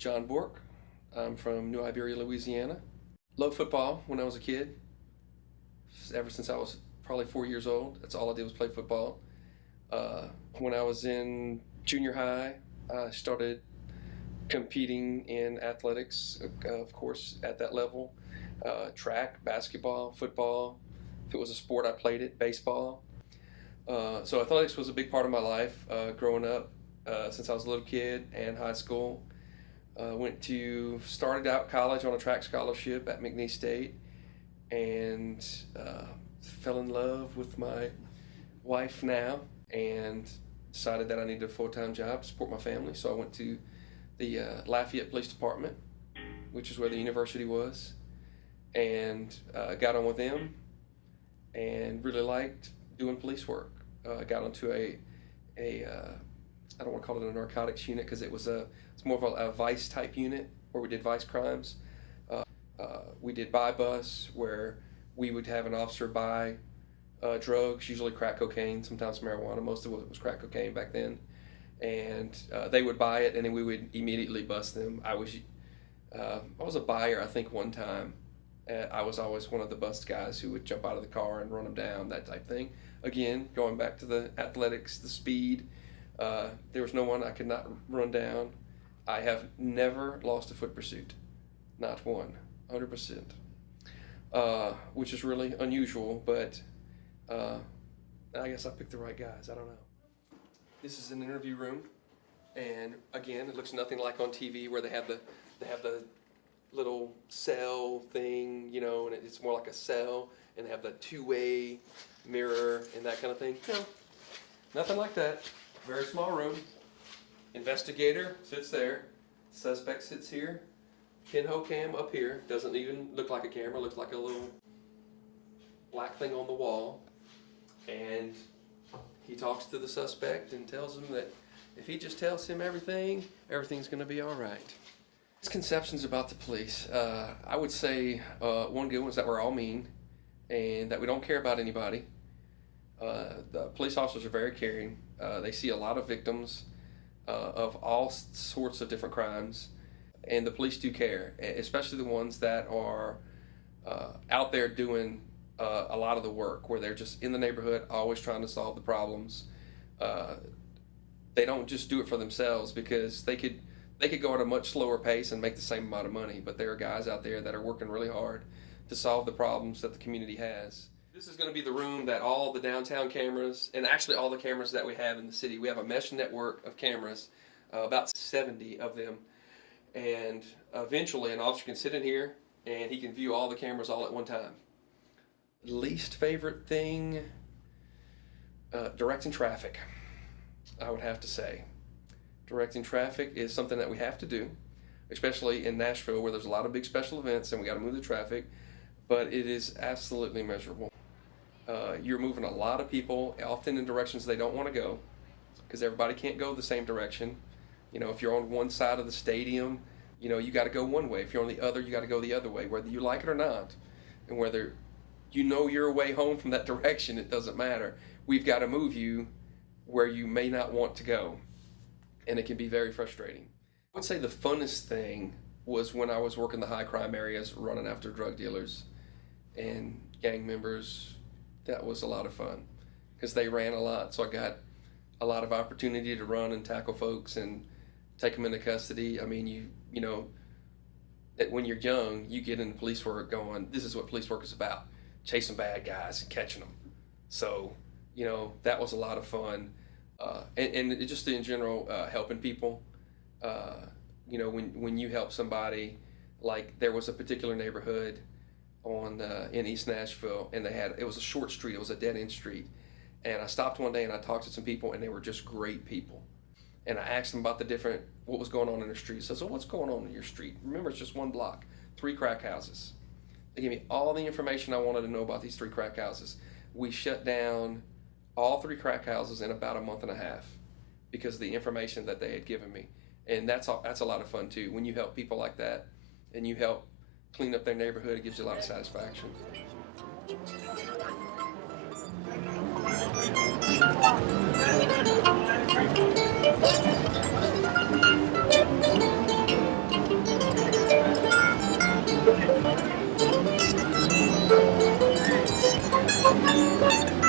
John Bourque. I'm from New Iberia, Louisiana. Loved football when I was a kid. Ever since I was probably 4 years old, that's all I did was play football. When I was in junior high, I started competing in athletics, of course, at that level. Track, basketball, football. If it was a sport, I played it, baseball. So athletics was a big part of my life growing up since I was a little kid and high school. Started out college on a track scholarship at McNeese State and fell in love with my wife now and decided that I needed a full-time job to support my family. So I went to the Lafayette Police Department, which is where the university was, and got on with them and really liked doing police work. Got onto I don't want to call it a narcotics unit because it's more of a vice type unit where we did vice crimes. We did buy bus where we would have an officer buy drugs, usually crack cocaine, sometimes marijuana. Most of it was crack cocaine back then. And they would buy it and then we would immediately bust them. I was a buyer, I think, one time. I was always one of the bust guys who would jump out of the car and run them down, that type thing. Again, going back to the athletics, the speed, there was no one I could not run down. I have never lost a foot pursuit, not one, 100%, which is really unusual, but I guess I picked the right guys, I don't know. This is an interview room, and again, it looks nothing like on TV where they have the little cell thing, you know, and it's more like a cell, and they have the two-way mirror and that kind of thing. No, nothing like that. Very small room. Investigator sits there. Suspect sits here. Pinhole cam up here. Doesn't even look like a camera. Looks like a little black thing on the wall. And he talks to the suspect and tells him that if he just tells him everything, everything's going to be all right. Misconceptions about the police. I would say one good one is that we're all mean and that we don't care about anybody. The police officers are very caring. They see a lot of victims of all sorts of different crimes, and the police do care, especially the ones that are out there doing a lot of the work, where they're just in the neighborhood, always trying to solve the problems. They don't just do it for themselves because they could go at a much slower pace and make the same amount of money, but there are guys out there that are working really hard to solve the problems that the community has. This is going to be the room that all the downtown cameras, and actually all the cameras that we have in the city, we have a mesh network of cameras, about 70 of them, and eventually an officer can sit in here and he can view all the cameras all at one time. Least favorite thing, directing traffic, I would have to say. Directing traffic is something that we have to do, especially in Nashville where there's a lot of big special events and we got to move the traffic, but it is absolutely miserable. You're moving a lot of people, often in directions they don't want to go, because everybody can't go the same direction. You know, if you're on one side of the stadium, you know, you got to go one way. If you're on the other, you got to go the other way, whether you like it or not. And whether you know your way home from that direction, it doesn't matter. We've got to move you where you may not want to go. And it can be very frustrating. I would say the funnest thing was when I was working the high crime areas, running after drug dealers and gang members. That was a lot of fun because they ran a lot, so I got a lot of opportunity to run and tackle folks and take them into custody. I mean, you know, that when you're young, you get into police work going, this is what police work is about, chasing bad guys and catching them. So, you know, that was a lot of fun. And just in general, helping people. You know, when you help somebody, like there was a particular neighborhood in East Nashville, and it was a short street, it was a dead-end street, and I stopped one day and I talked to some people, and they were just great people, and I asked them about what was going on in their street. I said, so what's going on in your street? Remember, it's just one block, 3 crack houses. They gave me all the information I wanted to know about these 3 crack houses. We shut down all 3 crack houses in about a month and a half because of the information that they had given me, and that's a lot of fun too. When you help people like that and you help clean up their neighborhood, it gives you a lot of satisfaction. Woo!